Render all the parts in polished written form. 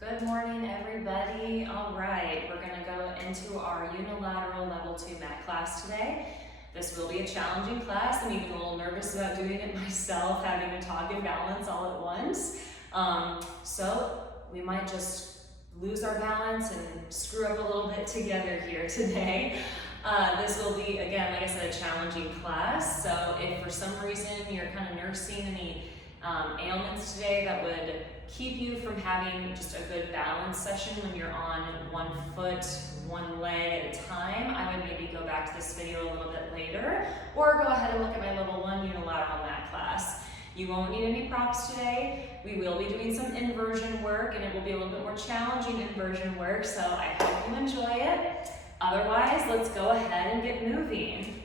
Good morning, everybody. All right, we're going to go into our unilateral level 2 mat class today. This will be a challenging class. I'm even a little nervous about doing it myself, having to talk and balance all at once. So we might just lose our balance and screw up a little bit together here today. This will be, again, like I said, a challenging class. So if for some reason you're kind of nursing any ailments today that would keep you from having just a good balance session when you're on one foot, one leg at a time, I would maybe go back to this video a little bit later, or go ahead and look at my level 1 unilateral mat class. You won't need any props today. We will be doing some inversion work, and it will be a little bit more challenging inversion work, so I hope you enjoy it. Otherwise, let's go ahead and get moving.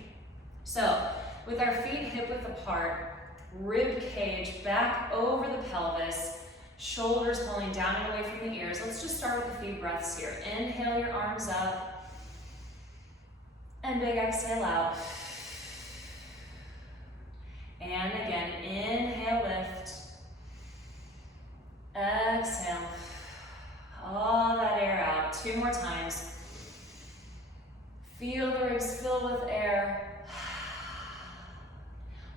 So, with our feet hip-width apart, rib cage back over the pelvis, shoulders pulling down and away from the ears. Let's just start with a few breaths here. Inhale your arms up, and big exhale out. And again, inhale, lift. Exhale. All that air out. 2 more times. Feel the ribs fill with air.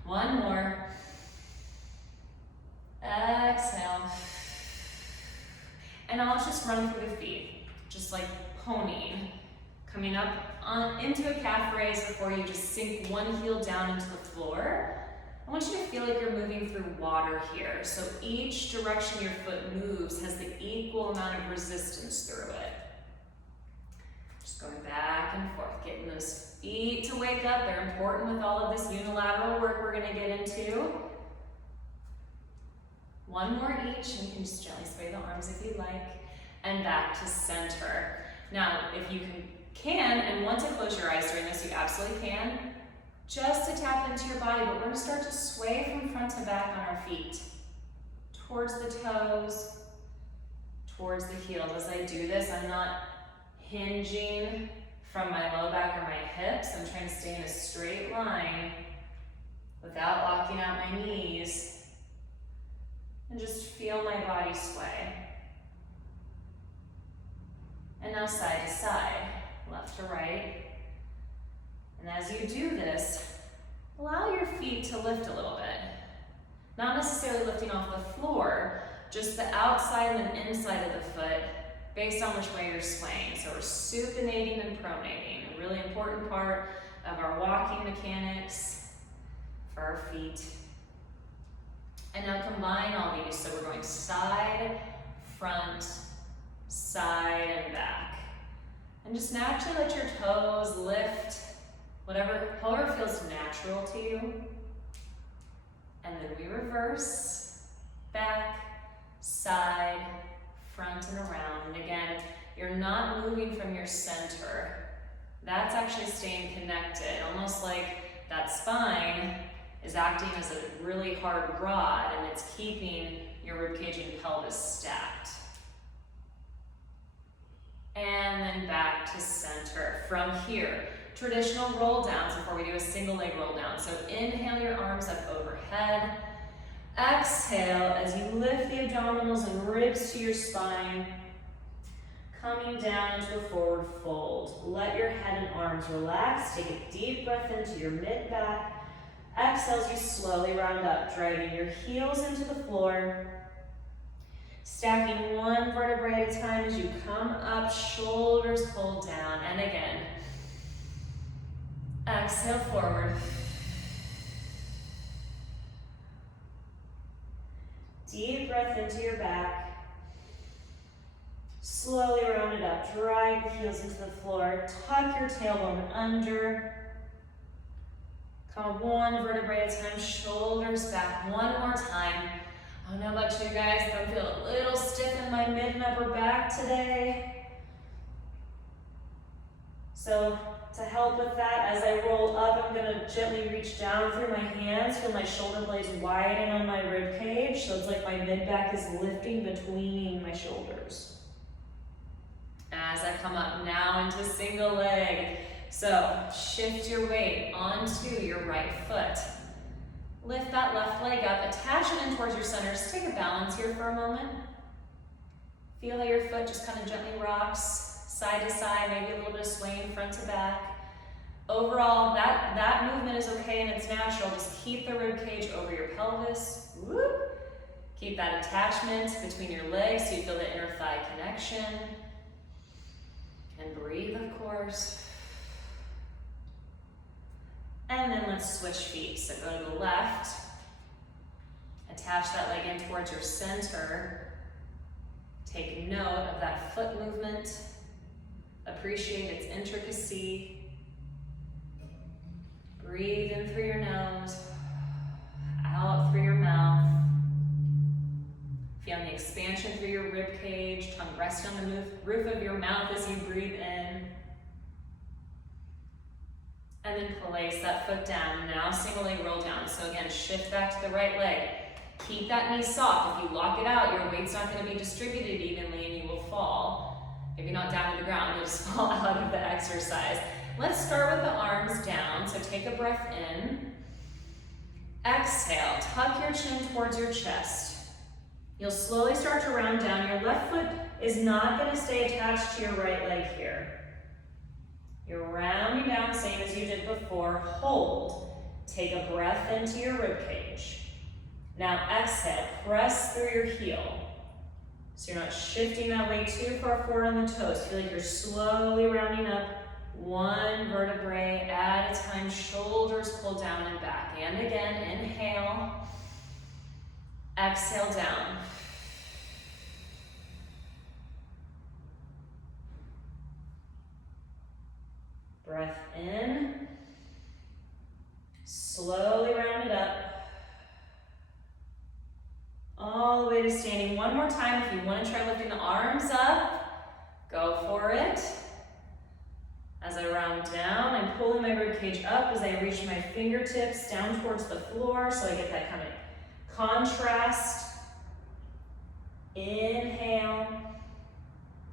1 more. Exhale. And now let's just run through the feet, just like ponying. Coming up into a calf raise before you just sink one heel down into the floor. I want you to feel like you're moving through water here. So each direction your foot moves has the equal amount of resistance through it. Just going back and forth, getting those feet to wake up. They're important with all of this unilateral work we're gonna get into. 1 more each, and you can just gently sway the arms if you like, and back to center. Now, if you can and want to close your eyes during this, you absolutely can, just to tap into your body, but we're gonna start to sway from front to back on our feet, towards the toes, towards the heels. As I do this, I'm not hinging from my low back or my hips. I'm trying to stay in a straight line without locking out my knees. And just feel my body sway. And now side to side, left to right. And as you do this, allow your feet to lift a little bit. Not necessarily lifting off the floor, just the outside and the inside of the foot based on which way you're swaying. So we're supinating and pronating, a really important part of our walking mechanics for our feet. And now combine all these, so we're going side, front, side, and back. And just naturally let your toes lift, however feels natural to you. And then we reverse, back, side, front, and around. And again, you're not moving from your center. That's actually staying connected, almost like that spine is acting as a really hard rod, and it's keeping your ribcage and pelvis stacked. And then back to center. From here, traditional roll downs before we do a single leg roll down. So inhale your arms up overhead. Exhale as you lift the abdominals and ribs to your spine. Coming down into a forward fold. Let your head and arms relax. Take a deep breath into your mid-back. Exhale as you slowly round up, driving your heels into the floor. Stacking 1 vertebrae at a time as you come up, shoulders pulled down. And again, exhale forward. Deep breath into your back. Slowly round it up, drive the heels into the floor. Tuck your tailbone under. Come 1 vertebrae at a time, shoulders back. 1 more time. I don't know about you guys, but I feel a little stiff in my mid and upper back today. So to help with that, as I roll up, I'm gonna gently reach down through my hands, feel my shoulder blades widen on my rib cage, so it's like my mid back is lifting between my shoulders. As I come up now into single leg, so shift your weight onto your right foot. Lift that left leg up, attach it in towards your center. Just take a balance here for a moment. Feel how your foot just kind of gently rocks side to side, maybe a little bit of swaying front to back. Overall, that movement is okay and it's natural. Just keep the rib cage over your pelvis. Whoop. Keep that attachment between your legs so you feel the inner thigh connection. And breathe, of course. And then let's switch feet. So go to the left. Attach that leg in towards your center. Take note of that foot movement. Appreciate its intricacy. Breathe in through your nose, out through your mouth. Feeling the expansion through your rib cage, tongue resting on the roof of your mouth as you breathe in. And then place that foot down. Now single leg roll down. So again, shift back to the right leg. Keep that knee soft. If you lock it out, your weight's not going to be distributed evenly and you will fall. Maybe not down to the ground, you'll just fall out of the exercise. Let's start with the arms down. So take a breath in. Exhale, tuck your chin towards your chest. You'll slowly start to round down. Your left foot is not going to stay attached to your right leg here. You're rounding down, same as you did before. Hold. Take a breath into your rib cage. Now exhale, press through your heel. So you're not shifting that weight too far forward on the toes. Feel like you're slowly rounding up one vertebrae at a time. Shoulders pull down and back. And again, inhale. Exhale down. Breath in. Slowly round it up. All the way to standing. One more time. If you want to try lifting the arms up, go for it. As I round down, I'm pulling my rib cage up as I reach my fingertips down towards the floor so I get that kind of contrast. Inhale.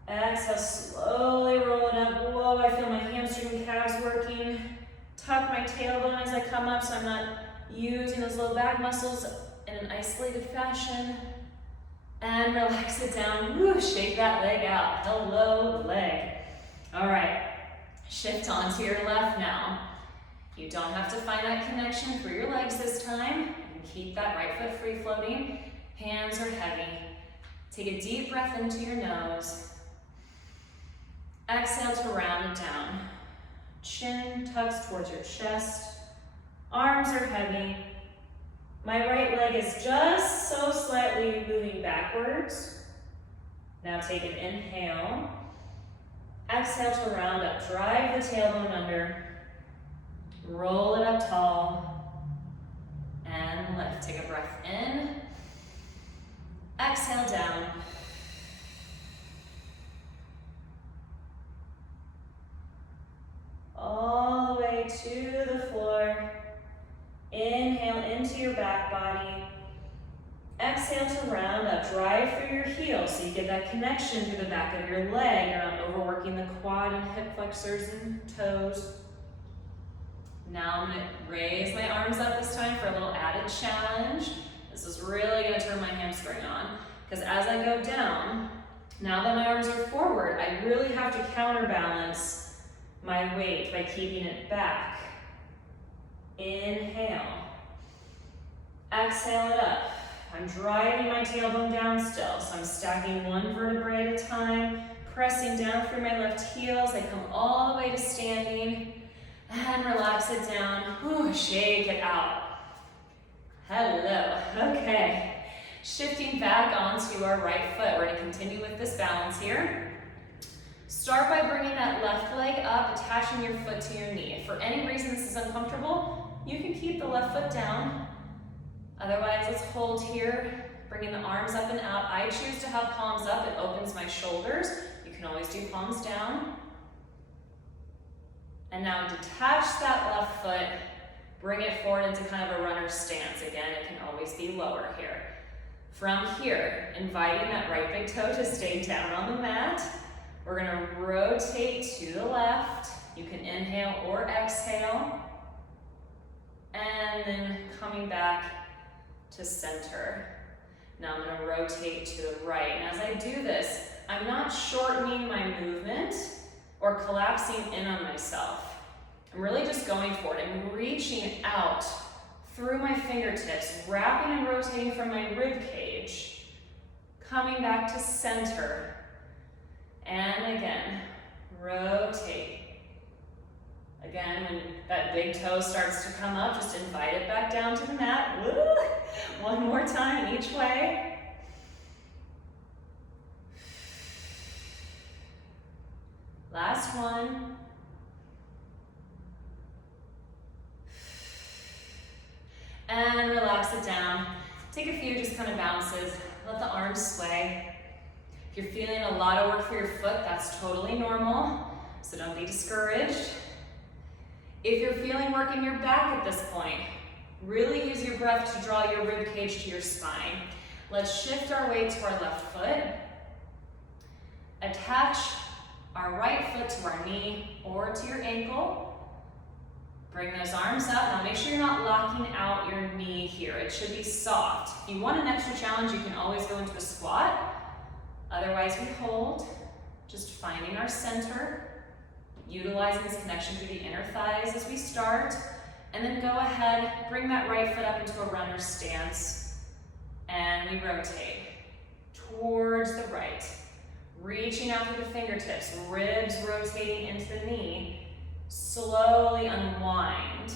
Exhale, slowly roll it up. Whoa, I feel my hamstring and calves working. Tuck my tailbone as I come up so I'm not using those low back muscles in an isolated fashion. And relax it down. Woo, shake that leg out. Hello, leg. All right. Shift onto your left now. You don't have to find that connection through your legs this time. And keep that right foot free floating. Hands are heavy. Take a deep breath into your nose. Exhale to round it down. Chin tucks towards your chest. Arms are heavy. My right leg is just so slightly moving backwards. Now take an inhale. Exhale to round up. Drive the tailbone under. Roll it up tall. And lift. Take a breath in. Exhale down. All the way to the floor. Inhale into your back body. Exhale to round up. Drive through your heels so you get that connection through the back of your leg. You're not overworking the quad and hip flexors and toes. Now I'm going to raise my arms up this time for a little added challenge. This is really going to turn my hamstring on because as I go down, now that my arms are forward, I really have to counterbalance my weight by keeping it back. Inhale. Exhale it up. I'm driving my tailbone down still, so I'm stacking one vertebrae at a time, pressing down through my left heels. I come all the way to standing and relax it down. Whew, shake it out. Hello. Okay. Shifting back onto our right foot. We're going to continue with this balance here. Start by bringing that left leg up, attaching your foot to your knee. If for any reason this is uncomfortable, you can keep the left foot down. Otherwise, let's hold here, bringing the arms up and out. I choose to have palms up. It opens my shoulders. You can always do palms down. And now detach that left foot, bring it forward into kind of a runner stance. Again, it can always be lower here. From here, inviting that right big toe to stay down on the mat. We're gonna rotate to the left. You can inhale or exhale. And then coming back to center. Now I'm gonna rotate to the right. And as I do this, I'm not shortening my movement or collapsing in on myself. I'm really just going for it. I'm reaching out through my fingertips, wrapping and rotating from my rib cage, coming back to center. And again, rotate. Again, when that big toe starts to come up, just invite it back down to the mat. Woo! One more time each way. Last one. And relax it down. Take a few just kind of bounces. Let the arms sway. If you're feeling a lot of work for your foot, that's totally normal, so don't be discouraged. If you're feeling work in your back at this point, really use your breath to draw your rib cage to your spine. Let's shift our weight to our left foot. Attach our right foot to our knee or to your ankle. Bring those arms up. Now make sure you're not locking out your knee here. It should be soft. If you want an extra challenge, you can always go into a squat. Otherwise, we hold, just finding our center, utilizing this connection through the inner thighs as we start, and then go ahead, bring that right foot up into a runner's stance, and we rotate towards the right, reaching out through the fingertips, ribs rotating into the knee, slowly unwind.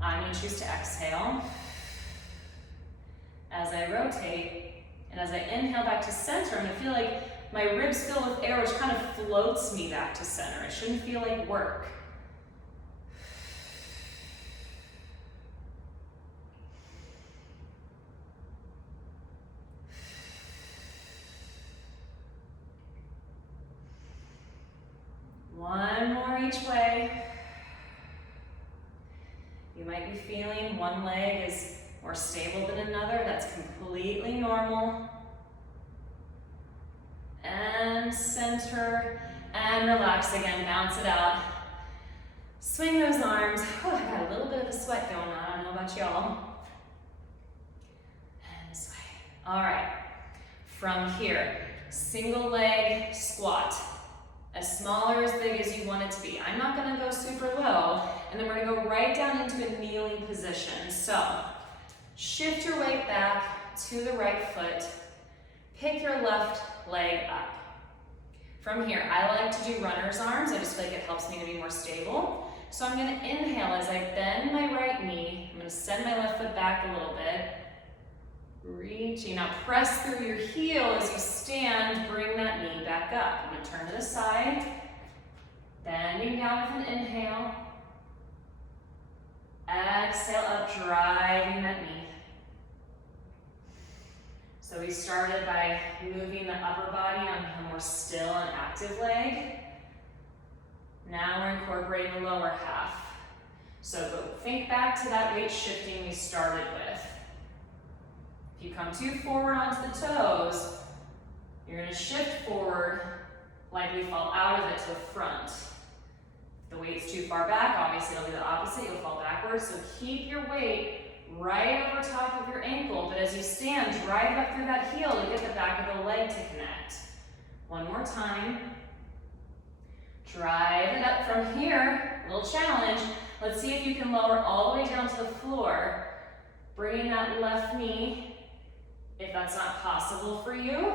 I'm going to choose to exhale as I rotate. And as I inhale back to center, I'm going to feel like my ribs fill with air, which kind of floats me back to center. It shouldn't feel like work. One more each way. You might be feeling one leg is more stable than another. That's completely normal. And center, and relax again, bounce it out. Swing those arms. Oh, I got a little bit of a sweat going on, I don't know about y'all. And this way. All right, from here, single leg squat. As small or as big as you want it to be. I'm not gonna go super low, and then we're gonna go right down into a kneeling position. So, shift your weight back to the right foot. Pick your left leg up. From here, I like to do runner's arms. I just feel like it helps me to be more stable. So I'm gonna inhale as I bend my right knee. I'm gonna send my left foot back a little bit. Reaching, now press through your heel as you stand, bring that knee back up. I'm gonna turn to the side, bending down with an inhale. Exhale up, driving that knee. So we started by moving the upper body on a more still and active leg. Now we're incorporating the lower half. So think back to that weight shifting we started with. If you come too forward onto the toes, you're gonna shift forward, likely fall out of it to the front. If the weight's too far back, obviously it'll be the opposite, you'll fall backwards. So keep your weight right over top of your ankle, but as you stand, drive up through that heel to get the back of the leg to connect. One more time. Drive it up from here, little challenge. Let's see if you can lower all the way down to the floor, bringing that left knee. If that's not possible for you,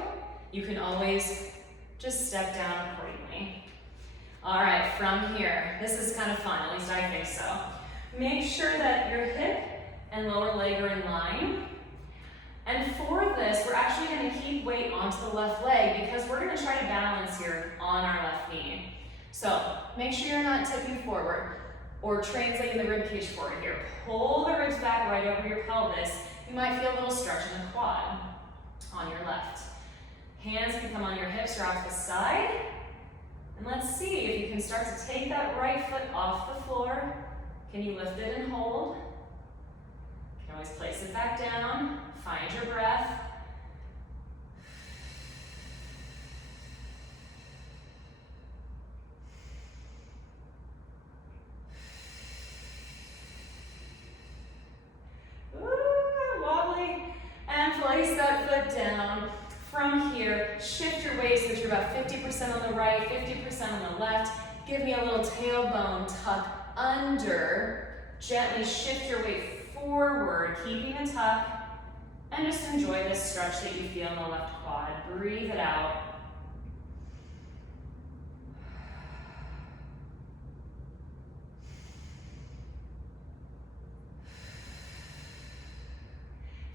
you can always just step down accordingly. All right, from here, this is kind of fun, at least I think so. Make sure that your hip and lower leg are in line. And for this, we're actually gonna keep weight onto the left leg because we're gonna try to balance here on our left knee. So make sure you're not tipping forward or translating the rib cage forward here. Pull the ribs back right over your pelvis. You might feel a little stretch in the quad on your left. Hands can come on your hips or out to the side. And let's see if you can start to take that right foot off the floor. Can you lift it and hold? You can always place it back down. Find your breath. Ooh, wobbly. And place that foot down. From here, here, shift your weight so that you're about 50% on the right, 50% on the left. Give me a little tailbone tuck under. Gently shift your weight forward, keeping the tuck. And just enjoy this stretch that you feel in the left quad. Breathe it out.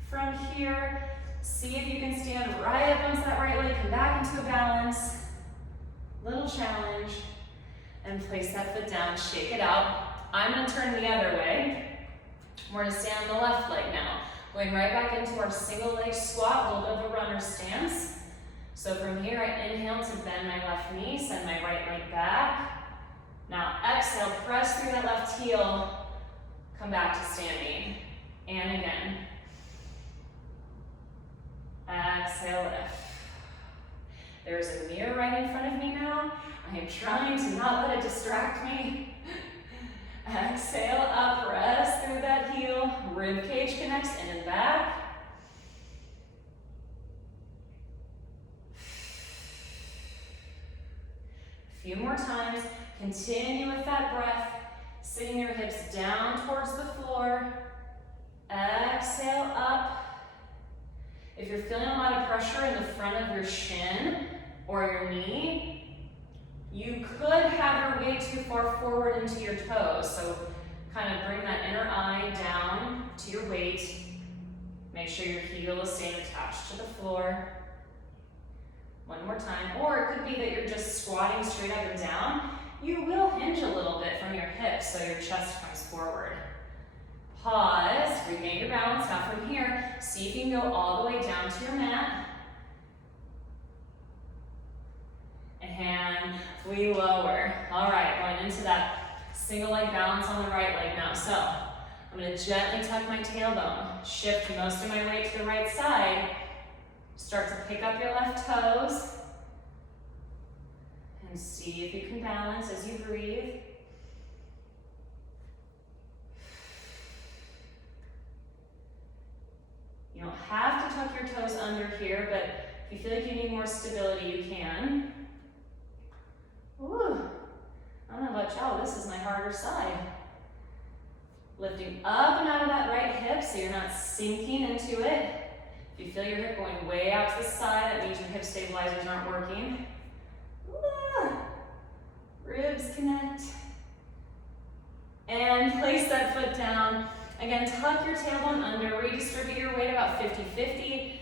From here, see if you can stand right up onto that right leg, come back into a balance. Little challenge. And place that foot down, shake it out. I'm gonna turn the other way. We're gonna stand on the left leg now. Going right back into our single leg squat, a little bit of a runner stance. So from here, I inhale to bend my left knee, send my right leg back. Now exhale, press through that left heel, come back to standing. And again. Exhale, lift. There's a mirror right in front of me now. I am trying to not let it distract me. Exhale, up, press through that heel. Rib cage connects in and back. A few more times. Continue with that breath. Sitting your hips down towards the floor. Exhale, up. If you're feeling a lot of pressure in the front of your shin or your knee, you could have your weight too far forward into your toes. So kind of bring that inner eye down to your weight. Make sure your heel is staying attached to the floor. One more time. Or it could be that you're just squatting straight up and down. You will hinge a little bit from your hips so your chest comes forward. Pause, regain your balance. Now from here, see if you can go all the way down to your mat. And we lower. All right, going into that single leg balance on the right leg now. So I'm going to gently tuck my tailbone, shift most of my weight to the right side, start to pick up your left toes, and see if you can balance as you breathe. You don't have to tuck your toes under here, but if you feel like you need more stability, you can. Ooh, I don't know about y'all, this is my harder side. Lifting up and out of that right hip so you're not sinking into it. If you feel your hip going way out to the side, that means your hip stabilizers aren't working. Ribs connect. And place that foot down. Again, tuck your tailbone under, redistribute your weight about 50-50.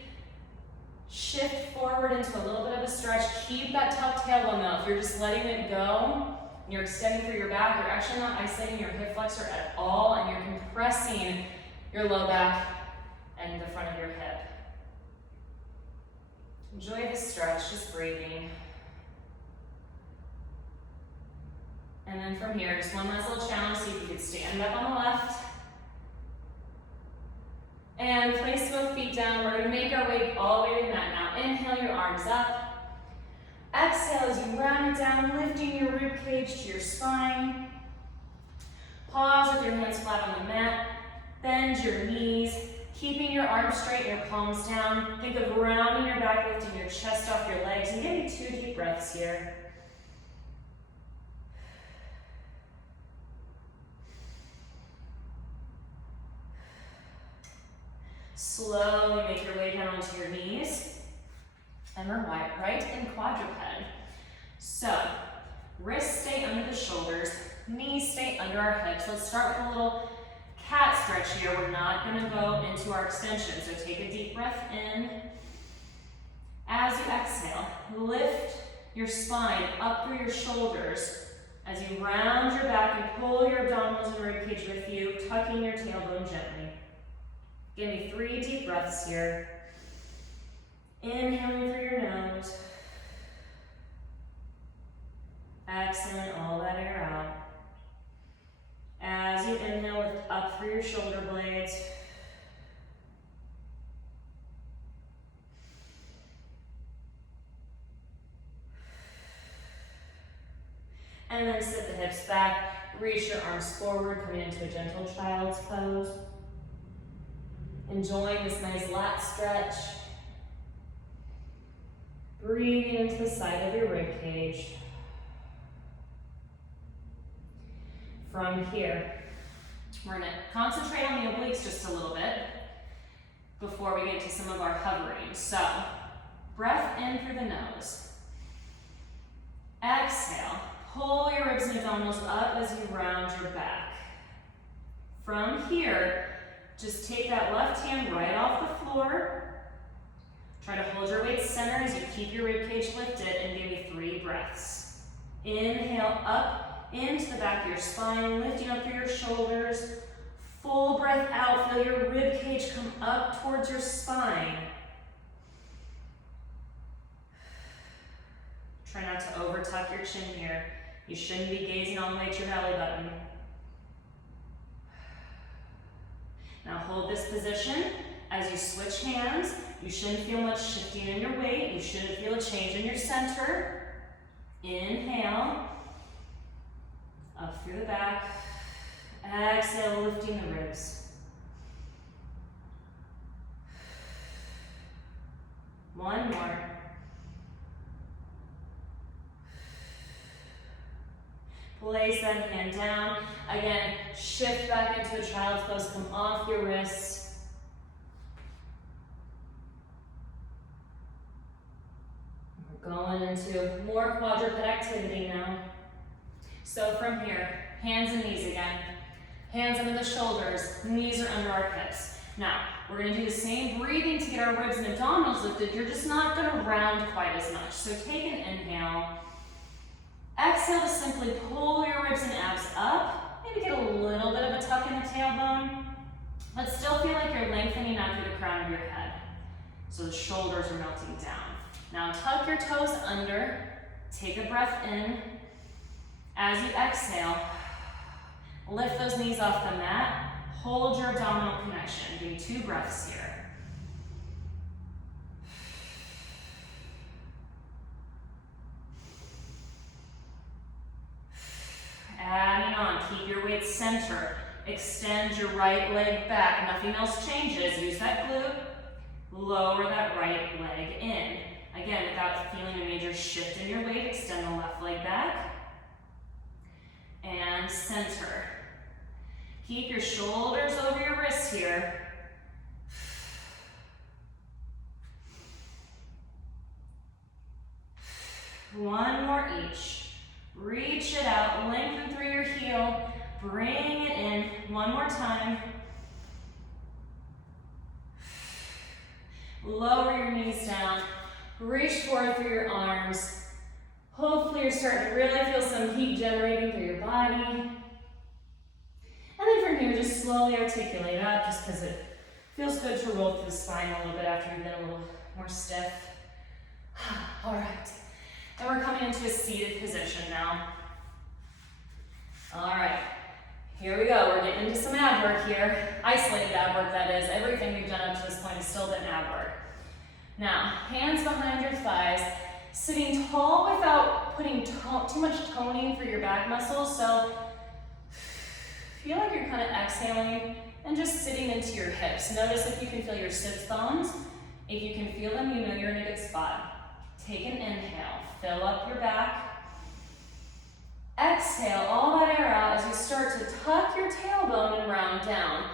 Shift forward into a little bit of a stretch. Keep that tucked tailbone though. If you're just letting it go, and you're extending through your back, you're actually not isolating your hip flexor at all, and you're compressing your low back and the front of your hip. Enjoy this stretch, just breathing. And then from here, just one last little challenge. See if you can stand up on the left. And place both feet down. We're gonna make our way all the way to the mat now. Inhale your arms up. Exhale as you round it down, lifting your rib cage to your spine. Pause with your hands flat on the mat. Bend your knees, keeping your arms straight and your palms down. Think of rounding your back, lifting your chest off your legs, and getting 2 deep breaths here. Slowly make your way down onto your knees. And we're right in quadruped. So, wrists stay under the shoulders, knees stay under our hips. Let's start with a little cat stretch here. We're not gonna go into our extension. So take a deep breath in. As you exhale, lift your spine up through your shoulders. As you round your back and pull your abdominals and ribcage with you, tucking your tailbone gently. Give me 3 deep breaths here. Inhaling through your nose. Exhaling all that air out. As you inhale, lift up through your shoulder blades. And then sit the hips back. Reach your arms forward, coming into a gentle child's pose. Enjoying this nice lat stretch. Breathing into the side of your rib cage. From here, we're going to concentrate on the obliques just a little bit before we get into some of our hovering. So, breath in through the nose. Exhale. Pull your ribs and abdominals up as you round your back. From here, just take that left hand right off the floor. Try to hold your weight center as you keep your rib cage lifted and give me 3 breaths. Inhale up into the back of your spine, lifting up through your shoulders. Full breath out, feel your rib cage come up towards your spine. Try not to over tuck your chin here. You shouldn't be gazing all the way to your belly button. Now hold this position. As you switch hands, you shouldn't feel much shifting in your weight. You shouldn't feel a change in your center. Inhale, up through the back. Exhale, lifting the ribs. One more. Place that hand down. Again, shift back into a child's pose. Come off your wrists. We're going into more quadruped activity now. So from here, hands and knees again. Hands under the shoulders, knees are under our hips. Now, we're going to do the same breathing to get our ribs and abdominals lifted. You're just not going to round quite as much. So take an inhale. Exhale to simply pull your ribs and abs up. Maybe get a little bit of a tuck in the tailbone, but still feel like you're lengthening out through the crown of your head. So the shoulders are melting down. Now tuck your toes under. Take a breath in. As you exhale, lift those knees off the mat. Hold your abdominal connection. Give me 2 breaths here. Adding on, keep your weight center. Extend your right leg back. Nothing else changes. Use that glute. Lower that right leg in. Again, without feeling a major shift in your weight, extend the left leg back. And center. Keep your shoulders over your wrists here. One more each. Reach it out, lengthen through your heel, bring it in. One more time. Lower your knees down, reach forward through your arms. Hopefully you're starting to really feel some heat generating through your body. And then from here, just slowly articulate up, just because it feels good to roll through the spine a little bit after you've been a little more stiff. All right. And we're coming into a seated position now. All right, here we go. We're getting into some ab work here. Isolated ab work, that is. Everything we've done up to this point has still been ab work. Now, hands behind your thighs, sitting tall without putting too much toning for your back muscles. So feel like you're kind of exhaling and just sitting into your hips. Notice if you can feel your sits bones. If you can feel them, you know you're in a good spot. Take an inhale, fill up your back. Exhale all that air out as you start to tuck your tailbone and round down.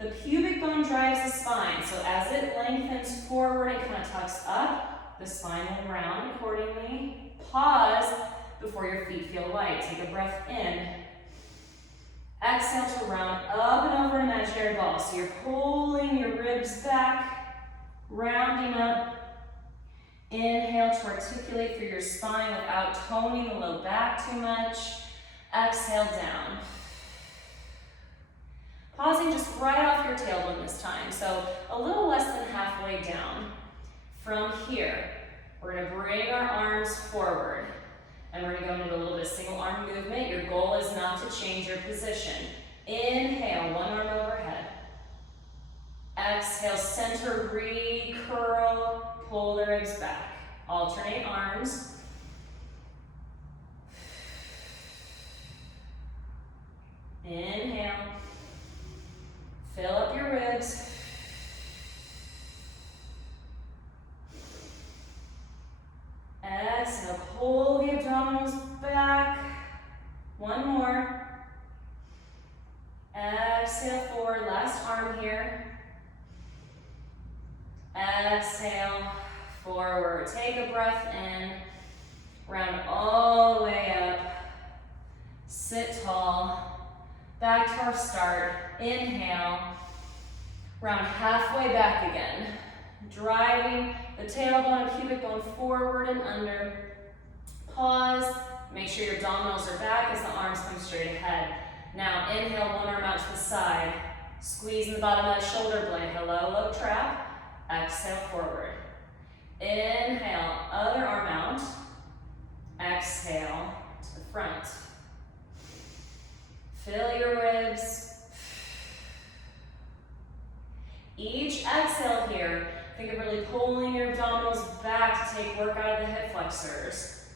The pubic bone drives the spine, so as it lengthens forward, it kind of tucks up. The spine will round accordingly. Pause before your feet feel light. Take a breath in. Exhale to round up and over an imaginary ball. So you're pulling your ribs back, rounding up. Inhale to articulate through your spine without toning the low back too much. Exhale down. Pausing just right off your tailbone this time, so a little less than halfway down. From here, we're going to bring our arms forward, and we're going to go into a little bit of single arm movement. Your goal is not to change your position. Inhale, one arm overhead. Exhale, center, re-curl. Pull the ribs back. Alternate arms. Inhale. Fill up your ribs. . Exhale, pull the abdominals back. One more. Exhale, forward, last arm here. Exhale, forward. Take a breath in. Round all the way up. Sit tall. Back to our start. Inhale. Round halfway back again. Driving the tailbone and pubic bone forward and under. Pause. Make sure your abdominals are back as the arms come straight ahead. Now inhale, one arm out to the side. Squeeze in the bottom of that shoulder blade. Hello, low trap. Exhale, forward. Inhale, other arm out. Exhale to the front. Fill your ribs. Each exhale here, think of really pulling your abdominals back to take work out of the hip flexors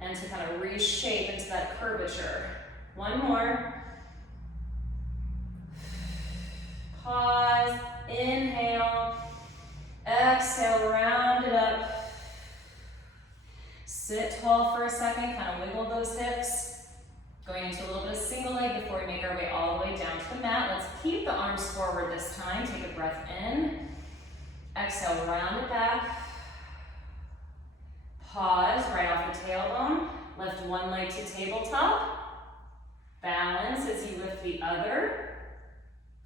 and to kind of reshape into that curvature. One more. Pause, inhale, exhale, round it up. Sit tall for a second, kind of wiggle those hips. Going into a little bit of single leg before we make our way all the way down to the mat. Let's keep the arms forward this time. Take a breath in. Exhale, round it back. Pause, right off the tailbone. Lift one leg to tabletop. Balance as you lift the other.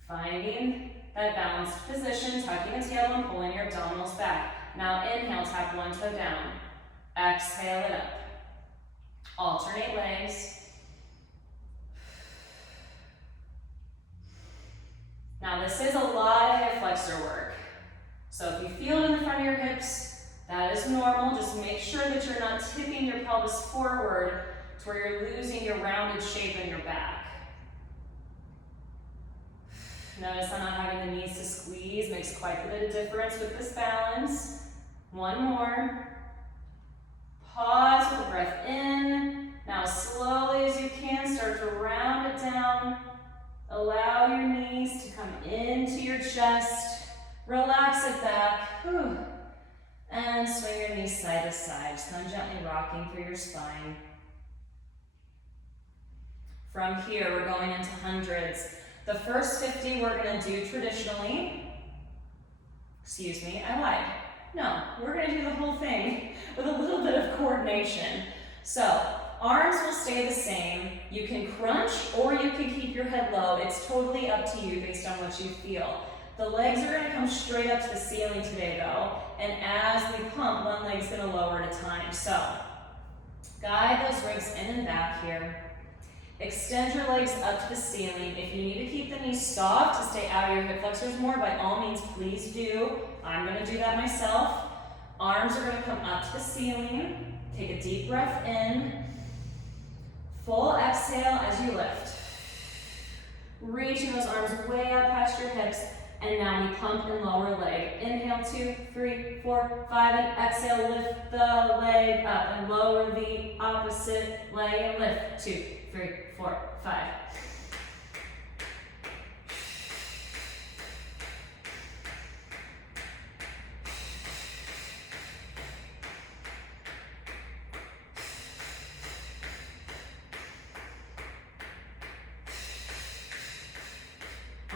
Finding that balanced position, tucking the tailbone, pulling your abdominals back. Now inhale, tap one toe down. Exhale it up. Alternate legs. Now this is a lot of hip flexor work. So if you feel it in the front of your hips, that is normal. Just make sure that you're not tipping your pelvis forward to where you're losing your rounded shape in your back. Notice I'm not having the knees to squeeze. Makes quite a bit of difference with this balance. One more. Pause with a breath in. Now slowly as you can, start to round it down. Allow your knees to come into your chest. Relax it back. Whew. And swing your knees side to side. Just kind of gently rocking through your spine. From here, we're going into hundreds. The first 50 we're going to do traditionally. Excuse me, I lied. No, we're going to do the whole thing with a little bit of coordination. So, arms will stay the same. You can crunch or you can keep your head low. It's totally up to you based on what you feel. The legs are going to come straight up to the ceiling today though, and as we pump, one leg's going to lower at a time. So, guide those ribs in and back here. Extend your legs up to the ceiling. If you need to keep the knees soft to stay out of your hip flexors more, by all means, please do. I'm going to do that myself. Arms are going to come up to the ceiling. Take a deep breath in. Full exhale as you lift. Reaching those arms way up past your hips. And now we pump and lower leg. Inhale, 2, 3, 4, 5, and exhale, lift the leg up and lower the opposite leg and lift. 2, 3, 4, 5.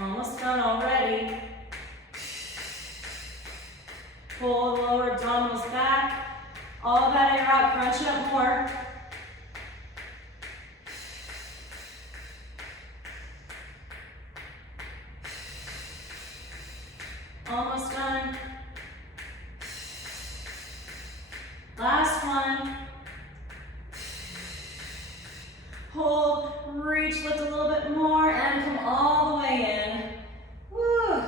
Almost done already. Pull the lower abdominals back. All that air out, crunch it up more. Almost done. Last one. Hold, reach, lift a little bit more, and come all the way in. Woo!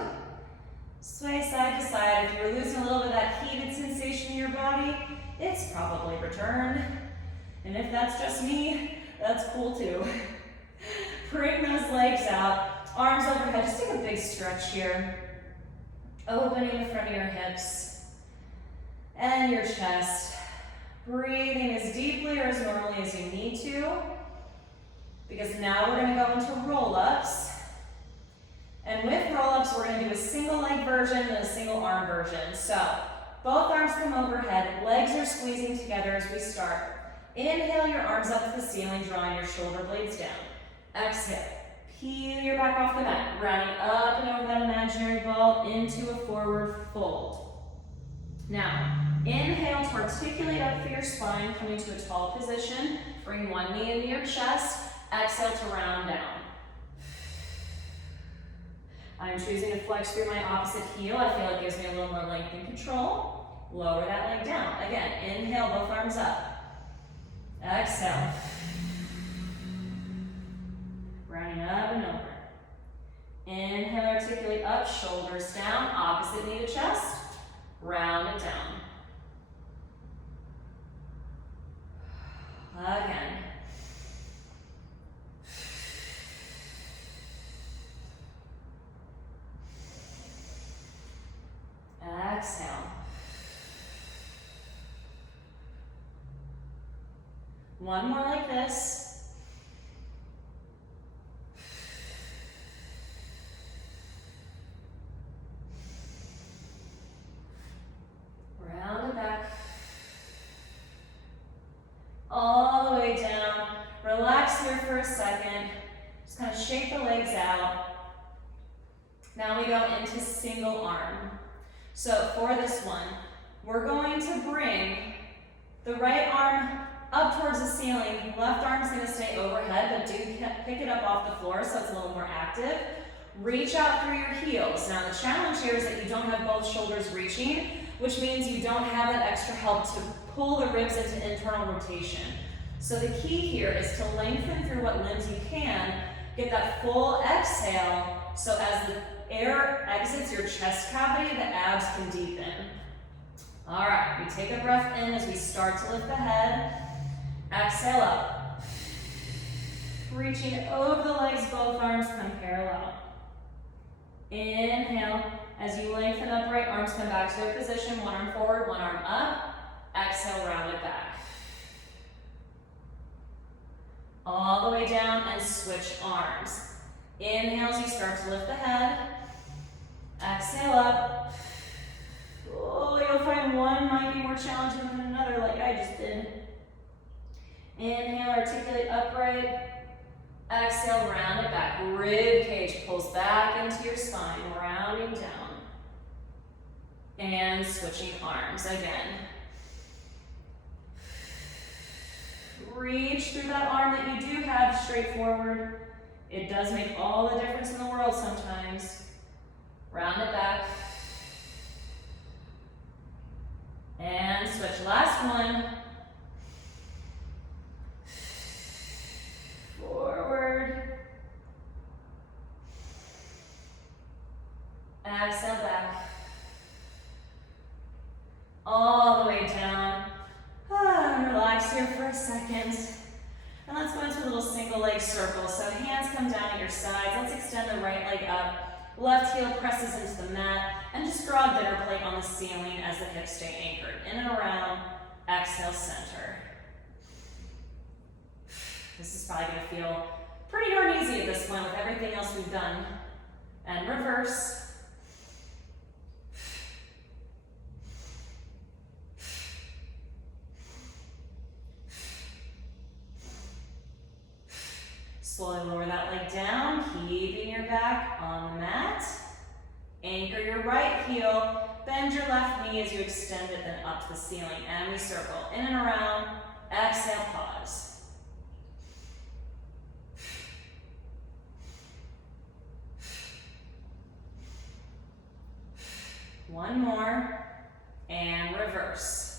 Sway side to side. If you're losing a little bit of that heated sensation in your body, it's probably returned. And if that's just me, that's cool too. Bring those legs out, arms overhead. Just take a big stretch here. Opening the front of your hips and your chest. Breathing as deeply or as normally as you need to. Because now we're going to go into roll-ups. And with roll-ups, we're going to do a single leg version and a single arm version. So, both arms come overhead, legs are squeezing together as we start. Inhale your arms up to the ceiling, drawing your shoulder blades down. Exhale, peel your back off the mat, rounding up and over that imaginary ball into a forward fold. Now, inhale to articulate up through your spine, coming to a tall position. Bring one knee into your chest. Exhale to round down. I'm choosing to flex through my opposite heel. I feel it gives me a little more length and control. Lower that leg down. Again, inhale, both arms up. Exhale. Rounding up and over. Inhale, articulate up, shoulders down, opposite knee to chest. Round it down. Again. Exhale. One more like this. Round it back. All the way down. Relax here for a second. Just kind of shake the legs out. Now we go into single arm. So for this one, we're going to bring the right arm up towards the ceiling. Left arm's going to stay overhead, but do pick it up off the floor so it's a little more active. Reach out through your heels. Now the challenge here is that you don't have both shoulders reaching, which means you don't have that extra help to pull the ribs into internal rotation. So the key here is to lengthen through what limbs you can, get that full exhale, so as the air exits your chest cavity, the abs can deepen. All right, we take a breath in as we start to lift the head. Exhale up. Reaching over the legs, both arms come parallel. Inhale, as you lengthen upright, arms come back to their position, one arm forward, one arm up. Exhale, round it back. All the way down and switch arms. Inhale as you start to lift the head. Exhale up. Oh, you'll find one might be more challenging than another, like I just did. Inhale, articulate upright. Exhale, round it back. Rib cage pulls back into your spine, rounding down. And switching arms again. Reach through that arm that you do have straight forward. It does make all the difference in the world sometimes. Round it back. And switch. Last one. Forward. Exhale back. All the way down. Relax here for a second. And let's go into a little single leg circle. So hands come down at your sides. Let's extend the right leg up. Left heel presses into the mat. And just draw a dinner plate on the ceiling as the hips stay anchored. In and around. Exhale, center. This is probably going to feel pretty darn easy at this point with everything else we've done. And reverse. Slowly lower that leg down, keeping your back on the mat. Anchor your right heel, bend your left knee as you extend it, then up to the ceiling. And we circle in and around. Exhale, pause. One more, and reverse.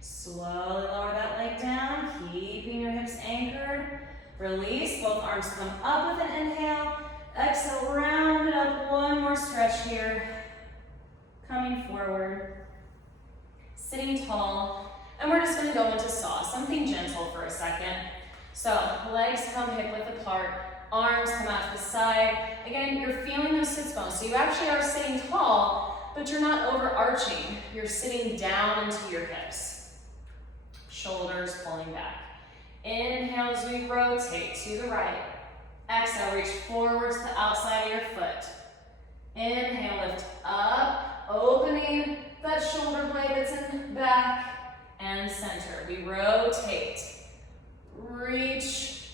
Slowly lower that leg down, keeping your hips anchored. Release, both arms come up with an inhale. Exhale, round it up, one more stretch here. Coming forward, sitting tall. And we're just gonna go into saw, something gentle for a second. So legs come hip width apart, arms come out to the side. Again, you're feeling those sits bones. So you actually are sitting tall, but you're not overarching. You're sitting down into your hips. Shoulders pulling back. Inhale as we rotate to the right. Exhale, reach forward to the outside of your foot. Inhale, lift up, opening that shoulder blade that's in back and center. We rotate. Reach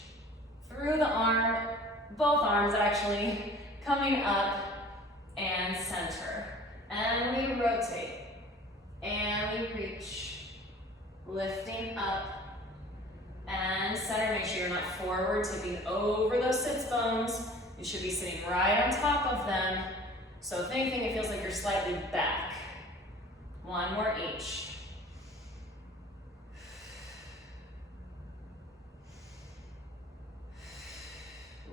through the arm, both arms actually, coming up and center. And we rotate. And we reach. Lifting up and center. Make sure you're not forward, tipping over those sits bones. You should be sitting right on top of them. So if anything, it feels like you're slightly back. One more each.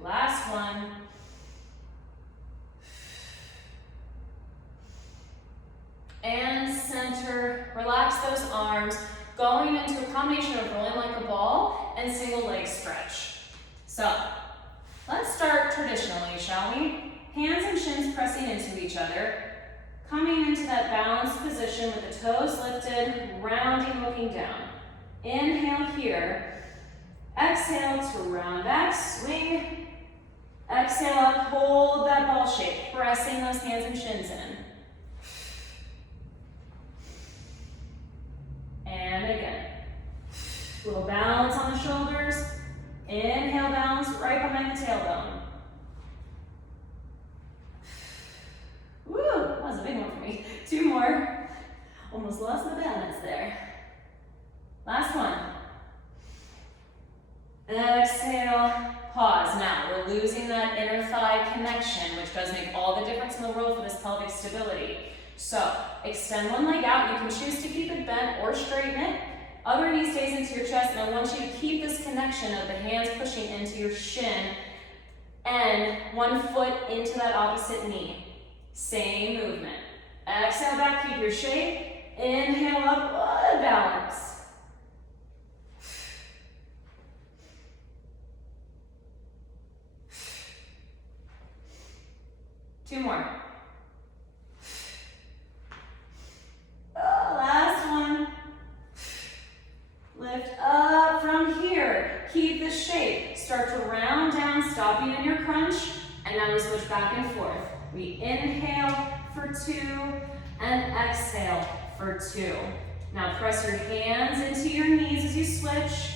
Last one. And center. Relax those arms. Going into a combination of rolling like a ball and single leg stretch. So, let's start traditionally, shall we? Hands and shins pressing into each other. Coming into that balanced position with the toes lifted, rounding, looking down. Inhale here. Exhale to round back, swing. Exhale up, hold that ball shape, pressing those hands and shins in. And again. Little balance on the shoulders. Inhale, balance right behind the tailbone. Woo, that was a big one for me. Two more. Almost lost my balance there. Last one. Exhale, pause. Now, we're losing that inner thigh connection, which does make all the difference in the world for this pelvic stability. So, extend one leg out. You can choose to keep it bent or straighten it. Other knee stays into your chest, and I want you to keep this connection of the hands pushing into your shin and one foot into that opposite knee. Same movement. Exhale back, keep your shape. Inhale up, balance. Two more. Last one. Lift up from here. Keep the shape. Start to round down, stopping in your crunch, and now we switch back and forth. We inhale for 2 and exhale for 2. Now press your hands into your knees as you switch.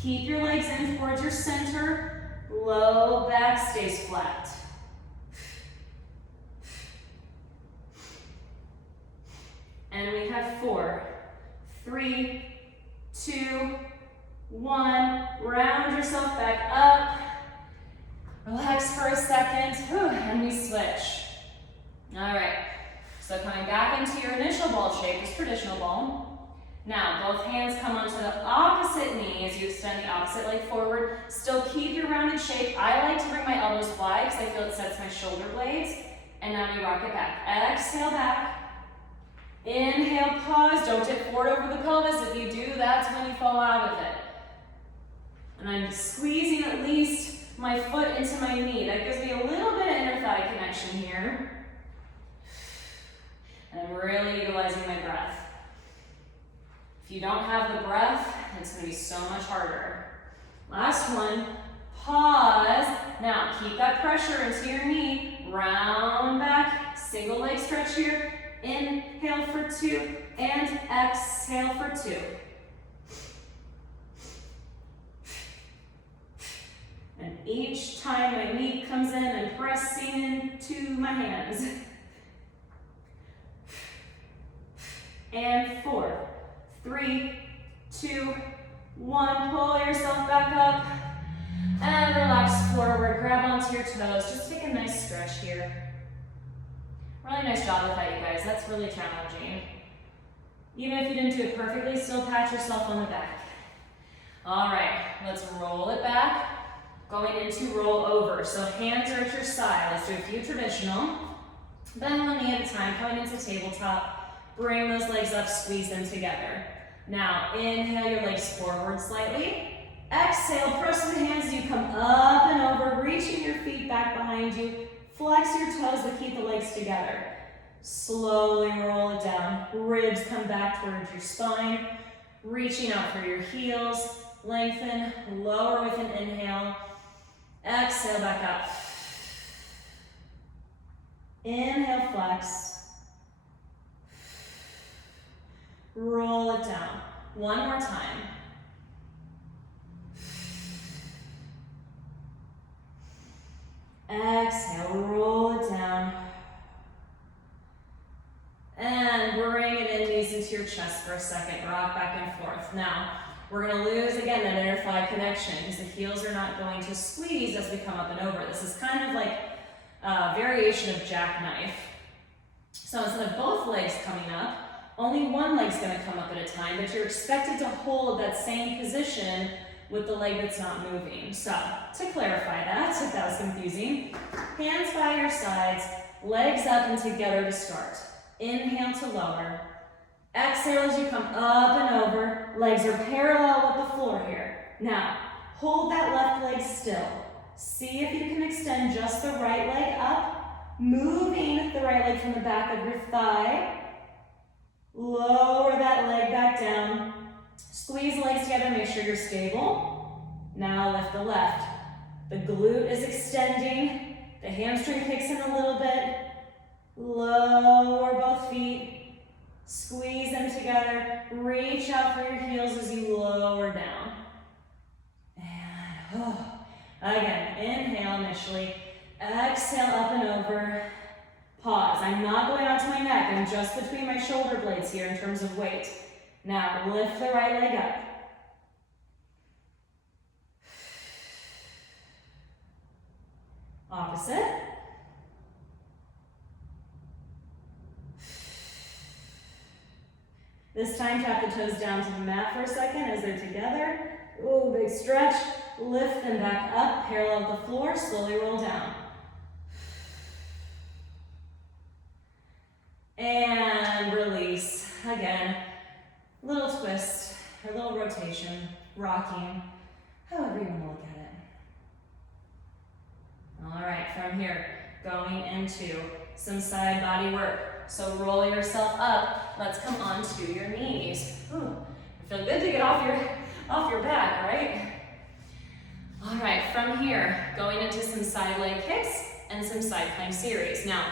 Keep your legs in towards your center. Low back stays flat. And we have 4, 3, 2, 1. Round yourself back up. Relax for a second, and we switch. All right, so coming back into your initial ball shape, this traditional ball. Now, both hands come onto the opposite knee as you extend the opposite leg forward. Still keep your rounded shape. I like to bring my elbows wide because I feel it sets my shoulder blades. And now we rock it back. Exhale back. Inhale, pause. Don't tip forward over the pelvis. If you do, that's when you fall out of it. And I'm squeezing at least my foot into my knee. That gives me a little bit of inner thigh connection here. And I'm really utilizing my breath. If you don't have the breath, it's going to be so much harder. Last one. Pause. Now keep that pressure into your knee. Round back. Single leg stretch here. Inhale for 2 and exhale for 2. And each time my knee comes in, I'm pressing into my hands. And 4, 3, 2, 1. Pull yourself back up and relax forward. Grab onto your toes. Just take a nice stretch here. Really nice job with that, you guys. That's really challenging. Even if you didn't do it perfectly, still pat yourself on the back. All right, let's roll it back. Going into roll over. So hands are at your side. Let's do a few traditional. Bend one knee at a time, coming into tabletop. Bring those legs up, squeeze them together. Now, inhale your legs forward slightly. Exhale, press the hands as you come up and over, reaching your feet back behind you. Flex your toes, but keep the legs together. Slowly roll it down. Ribs come back towards your spine. Reaching out for your heels. lengthen, lower with an inhale. Exhale, back up. Inhale, flex. Roll it down. One more time. Exhale, roll it down. And bring it in, knees into your chest for a second. Rock back and forth. Now, we're going to lose, again, that inner thigh connection because the heels are not going to squeeze as we come up and over. This is kind of like a variation of jackknife. So instead of both legs coming up, only one leg's going to come up at a time, but you're expected to hold that same position with the leg that's not moving. So, to clarify that, if that was confusing, hands by your sides, legs up and together to start. Inhale to lower. Exhale as you come up and over. Legs are parallel with the floor here. Now, hold that left leg still. See if you can extend just the right leg up, moving the right leg from the back of your thigh. Lower that leg back down. Squeeze the legs together, make sure you're stable. Now lift the left. The glute is extending. The hamstring kicks in a little bit. Lower both feet. Squeeze them together. Reach out for your heels as you lower down. And again, inhale initially. Exhale up and over. Pause. I'm not going onto my neck. I'm just between my shoulder blades here in terms of weight. Now, lift the right leg up. Opposite. This time, tap the toes down to the mat for a second as they're together. Ooh, big stretch. Lift them back up, parallel with the floor. Slowly roll down. And release. Again. Little twist, or little rotation, rocking, however you want to look at it. All right, from here, going into some side body work. So roll yourself up. Let's come onto your knees. Ooh, it feels good to get off your back, right? All right, from here, going into some side leg kicks and some side plank series. Now,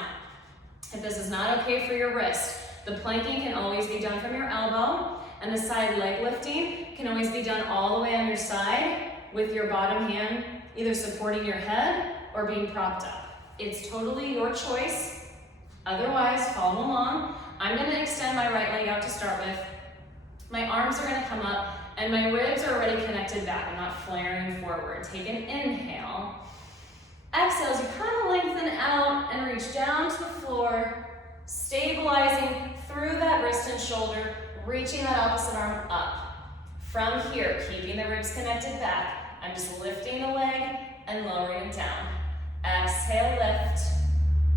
if this is not okay for your wrist, the planking can always be done from your elbow, and the side leg lifting can always be done all the way on your side with your bottom hand either supporting your head or being propped up. It's totally your choice. Otherwise, follow along. I'm going to extend my right leg out to start with. My arms are going to come up, and my ribs are already connected back. I'm not flaring forward. Take an inhale. Exhale as you kind of lengthen out and reach down to the floor, stabilizing through that wrist and shoulder, reaching that opposite arm up. From here, keeping the ribs connected back, I'm just lifting the leg and lowering it down. Exhale, lift,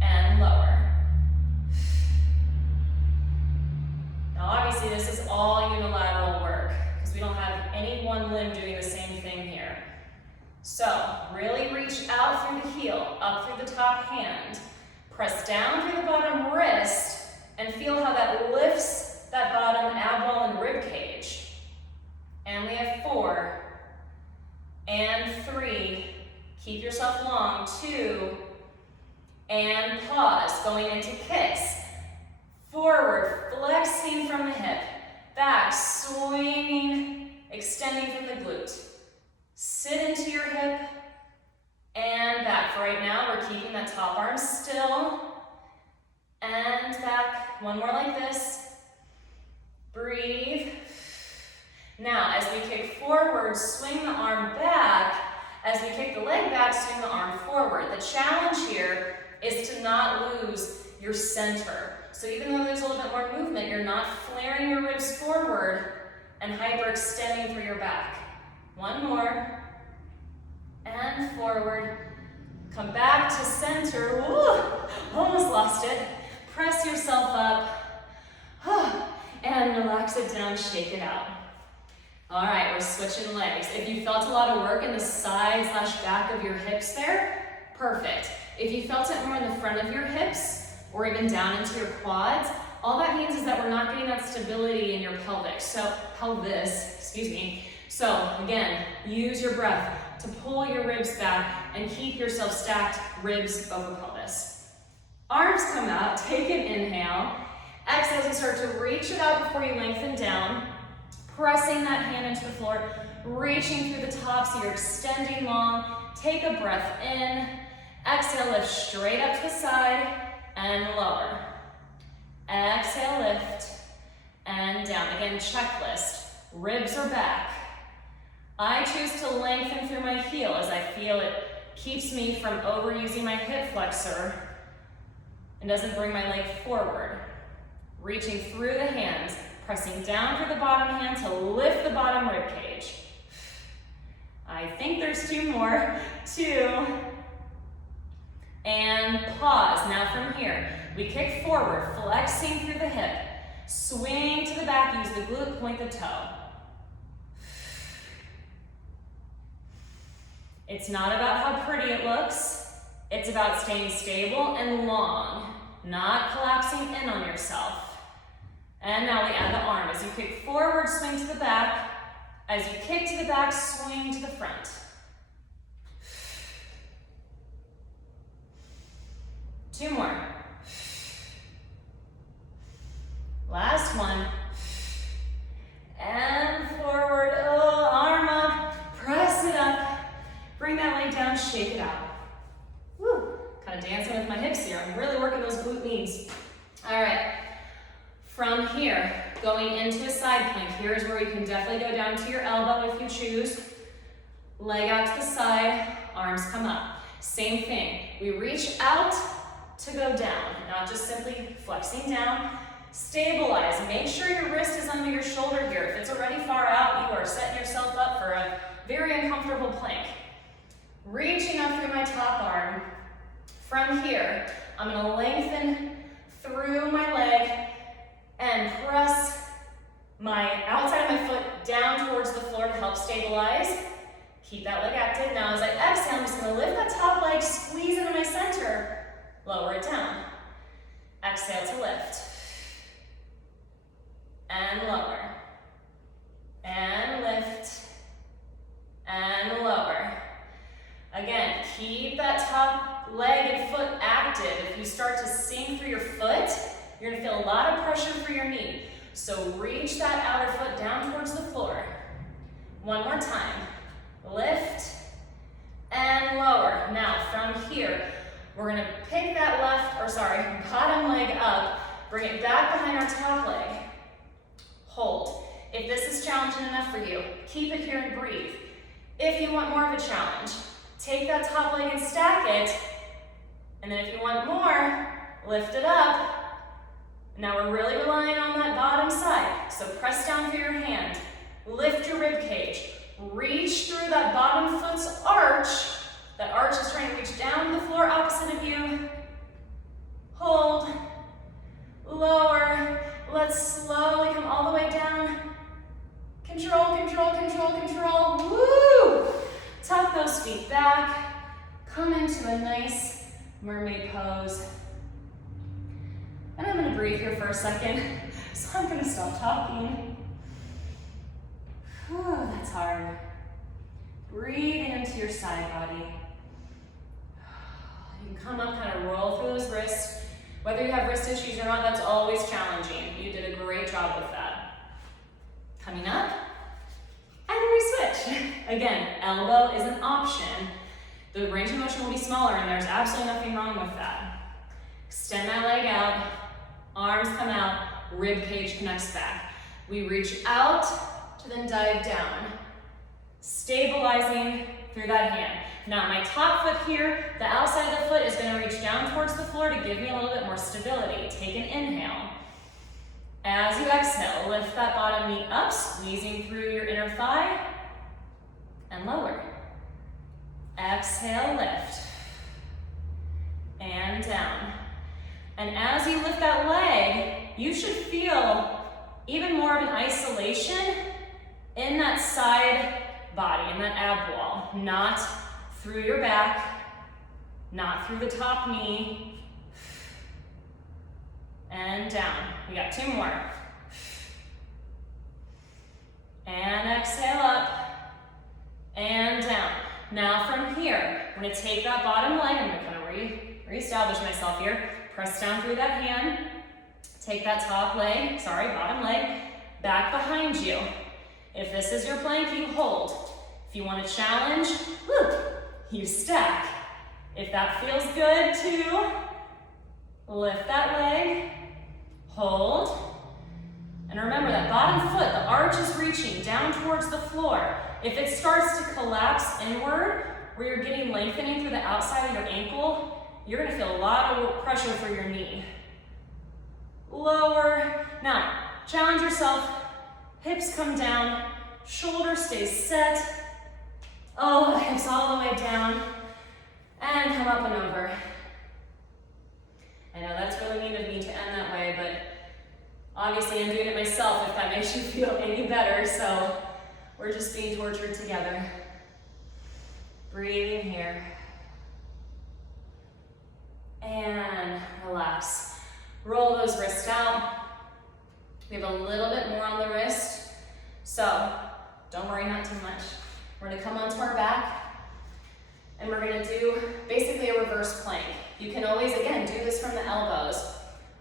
and lower. Now obviously this is all unilateral work because we don't have any one limb doing the same thing here. So really reach out through the heel, up through the top hand, press down through the bottom wrist, and feel how that lifts that bottom ab wall and rib cage. And we have 4 and 3. Keep yourself long. 2 and pause. Going into kicks. Forward, flexing from the hip. Back, swinging, extending from the glute. Sit into your hip and back. For right now, we're keeping that top arm still. And back. One more like this. Breathe. Now, as we kick forward, swing the arm back. As we kick the leg back, swing the arm forward. The challenge here is to not lose your center. So even though there's a little bit more movement, you're not flaring your ribs forward and hyperextending through your back. One more. And forward. Come back to center. Woo! Almost lost it. Press yourself up. And relax it down, shake it out. All right, we're switching legs. If you felt a lot of work in the side / back of your hips there, perfect. If you felt it more in the front of your hips or even down into your quads, all that means is that we're not getting that stability in your pelvis. So So again, use your breath to pull your ribs back and keep yourself stacked, ribs over pelvis. Arms come out, take an inhale. Exhale as you start to reach it out before you lengthen down, pressing that hand into the floor, reaching through the top so you're extending long. Take a breath in. Exhale, lift straight up to the side and lower. Exhale, lift and down. Again, checklist. Ribs are back. I choose to lengthen through my heel as I feel it keeps me from overusing my hip flexor and doesn't bring my leg forward. Reaching through the hands, pressing down through the bottom hand to lift the bottom rib cage. I think there's 2 more. 2. And pause. Now from here, we kick forward, flexing through the hip. Swing to the back, use the glute, point the toe. It's not about how pretty it looks. It's about staying stable and long, not collapsing in on yourself. And now we add the arm. As you kick forward, swing to the back. As you kick to the back, swing to the front. Two more. Last one. And forward, oh, arm up, press it up. Bring that leg down, shake it out. Woo, kind of dancing with my hips here. I'm really working those glute knees. All right, from here, going into a side plank. Here's where you can definitely go down to your elbow if you choose. Leg out to the side, arms come up. Same thing, we reach out to go down, not just simply flexing down. Stabilize, make sure your wrist is under your shoulder here. If it's already far out, you are setting yourself up for a very uncomfortable plank. Reaching up through my top arm. From here, I'm gonna lengthen through my leg and press my outside of my foot down towards the floor to help stabilize. Keep that leg active. Now as I exhale, I'm just gonna lift that top leg, squeeze into my center, lower it down. Exhale to lift. And lower. And lift. And lower. Again, keep that top leg and foot active. If you start to sink through your foot, you're gonna feel a lot of pressure for your knee. So reach that outer foot down towards the floor. One more time. Lift and lower. Now from here, we're gonna pick that bottom leg up, bring it back behind our top leg. Hold. If this is challenging enough for you, keep it here and breathe. If you want more of a challenge, take that top leg and stack it. And then if you want more, lift it up. Now we're really relying on that bottom side. So press down through your hand. Lift your rib cage. Reach through that bottom foot's arch. That arch is trying to reach down to the floor opposite of you. Hold. Lower. Let's slowly come all the way down. Control, control, control, control. Woo! Tuck those feet back. Come into a nice mermaid pose. And I'm gonna breathe here for a second. So I'm gonna stop talking. Whew, that's hard. Breathing into your side body. You can come up, kind of roll through those wrists. Whether you have wrist issues or not, that's always challenging. You did a great job with that. Coming up, and we switch. Again, elbow is an option. The range of motion will be smaller, and there's absolutely nothing wrong with that. Extend that leg out, arms come out, rib cage connects back. We reach out to then dive down, stabilizing through that hand. Now my top foot here, the outside of the foot is going to reach down towards the floor to give me a little bit more stability. Take an inhale. As you exhale, lift that bottom knee up, squeezing through your inner thigh, and lower. Exhale, lift, and down. And as you lift that leg, you should feel even more of an isolation in that side body, in that ab wall, not through your back, not through the top knee, and down. We got 2 more. And exhale up. and down. Now from here, I'm gonna take that bottom leg, I'm gonna kind of reestablish myself here. Press down through that hand. Take that bottom leg, back behind you. If this is your plank, you hold. If you want to challenge, you stack. If that feels good too, lift that leg, hold. And remember that bottom foot, the arch is reaching down towards the floor. If it starts to collapse inward, where you're getting lengthening through the outside of your ankle, you're gonna feel a lot of pressure through your knee. Lower. Now, challenge yourself. Hips come down, shoulder stays set. Oh, the hips all the way down. And come up and over. I know that's really mean of me to end that way, but obviously I'm doing it myself if that makes you feel any better, so we're just being tortured together. Breathing here. And relax. Roll those wrists out. We have a little bit more on the wrist, so don't worry, not too much. We're gonna come onto our back, and we're gonna do basically a reverse plank. You can always, again, do this from the elbows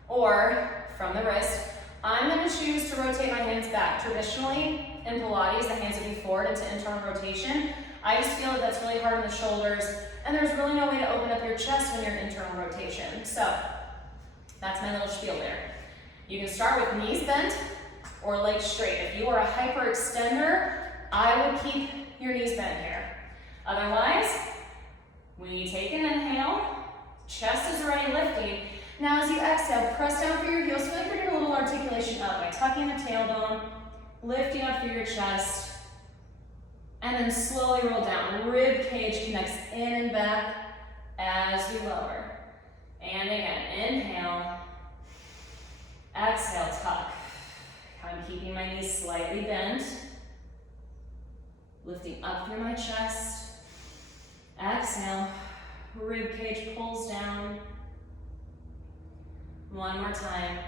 or from the wrist. I'm gonna choose to rotate my hands back. Traditionally, in Pilates, the hands would be forward into internal rotation. I just feel that that's really hard on the shoulders, and there's really no way to open up your chest when you're in internal rotation. So that's my little spiel there. You can start with knees bent or legs straight. If you are a hyperextender, I would keep your knees bent here. Otherwise, when you take an inhale, chest is already lifting. Now as you exhale, press down through your heels. Feel like you're getting a little articulation up by tucking the tailbone, lifting up through your chest, and then slowly roll down. Rib cage connects in and back as you lower. And again, inhale, exhale, tuck. I'm keeping my knees slightly bent, lifting up through my chest. Exhale, rib cage pulls down. One more time.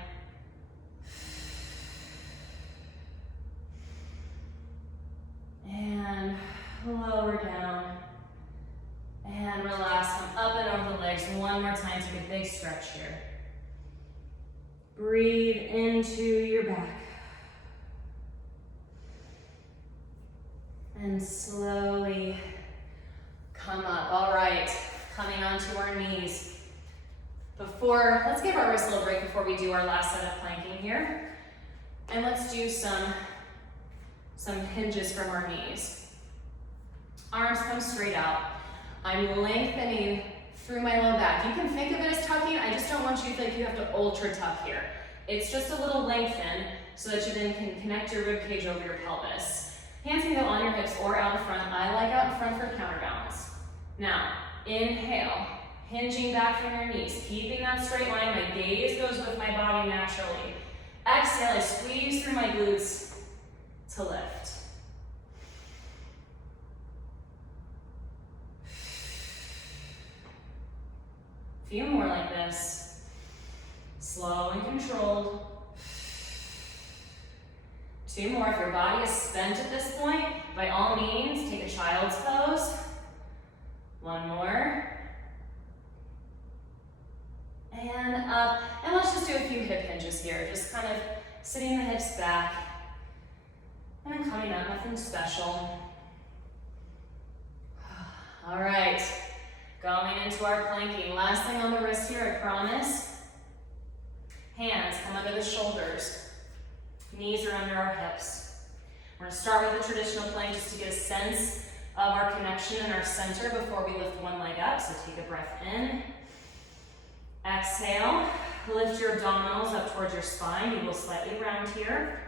And lower down. And relax, come up and over the legs. One more time, take a big stretch here. Breathe into your back. And slowly come up. All right, coming onto our knees. Let's give our wrists a little break before we do our last set of planking here. And let's do some hinges from our knees. Arms come straight out. I'm lengthening through my low back. You can think of it as tucking. I just don't want you to think you have to ultra tuck here. It's just a little lengthen so that you then can connect your rib cage over your pelvis. Hands can go on your hips or out in front. I like out in front for counterbalance. Now, inhale, hinging back from your knees, keeping that straight line. My gaze goes with my body naturally. Exhale, I squeeze through my glutes to lift. A few more like this. Slow and controlled. Two more. If your body is spent at this point, by all means, take a child's pose. One more. And up. And let's just do a few hip hinges here. Just kind of sitting the hips back. And then coming up, nothing special. All right. Going into our planking. Last thing on the wrist here, I promise. Hands come under the shoulders. Knees are under our hips. We're gonna start with the traditional plank just to get a sense of our connection in our center before we lift one leg up. So take a breath in. Exhale, lift your abdominals up towards your spine. You will slightly round here.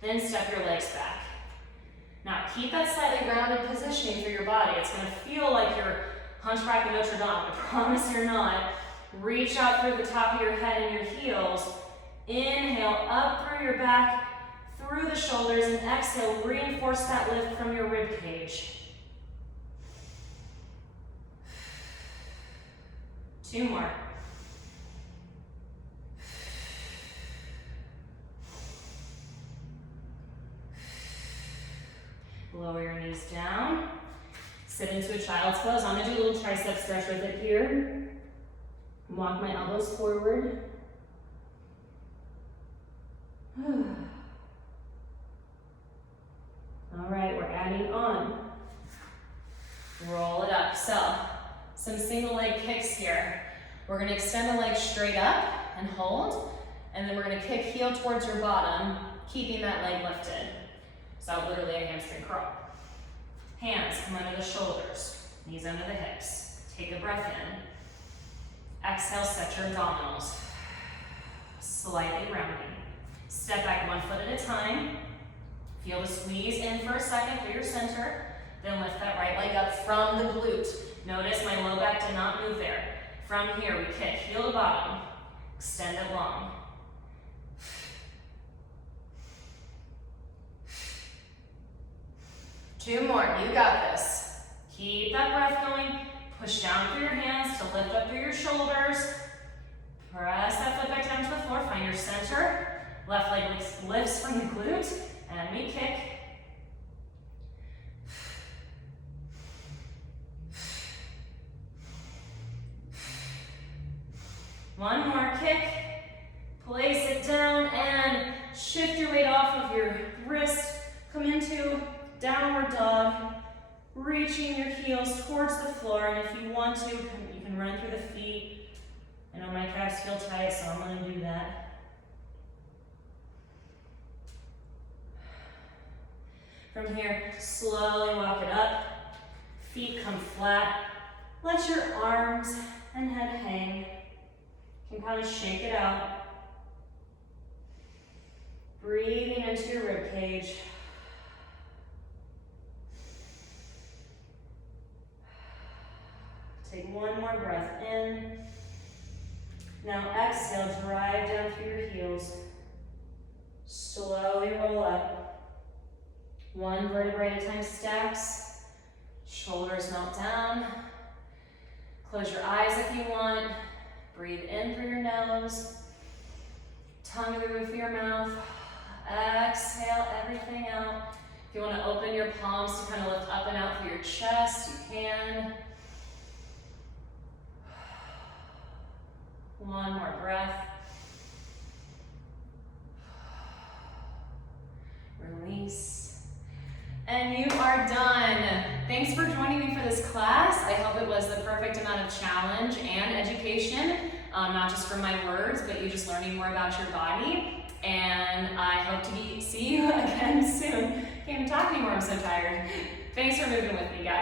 Then step your legs back. Now keep that slightly rounded positioning for your body. It's gonna feel like you're hunchback in Notre Dame. I promise you're not. Reach out through the top of your head and your heels. Inhale, up through your back, through the shoulders, and exhale, reinforce that lift from your rib cage. Two more. Lower your knees down. Sit into a child's pose. I'm gonna do a little tricep stretch with it here. Walk my elbows forward. All right, we're adding on. Roll it up. So, some single leg kicks here. We're gonna extend the leg straight up and hold, and then we're gonna kick heel towards your bottom, keeping that leg lifted. So literally a hamstring curl. Hands come under the shoulders, knees under the hips. Take a breath in. Exhale, set your abdominals. Slightly rounding. Step back 1 foot at a time. Feel the squeeze in for a second through your center. Then lift that right leg up from the glute. Notice my low back did not move there. From here, we kick heel to bottom. Extend it long. Two more, you got this. Keep that breath going. Push down through your hands to lift up through your shoulders. Press that foot back down to the floor. Find your center. Left leg lifts from the glute, and we kick. One more kick. Place it down and shift your weight off of your wrist. Come into downward dog, reaching your heels towards the floor, and if you want to, you can run through the feet. I know my calves feel tight, so I'm going to do that. From here, slowly walk it up. Feet come flat. Let your arms and head hang. You can kind of shake it out. Breathing into your rib cage. Take one more breath in. Now exhale, drive down through your heels. Slowly roll up. One vertebrae at a time stacks. Shoulders melt down. Close your eyes if you want. Breathe in through your nose. Tongue to the roof of your mouth. Exhale everything out. If you want to open your palms to kind of lift up and out through your chest, you can. One more breath. Release. And you are done. Thanks for joining me for this class. I hope it was the perfect amount of challenge and education, not just from my words, but you just learning more about your body. And I hope to see you again soon. Can't even talk anymore, I'm so tired. Thanks for moving with me, guys.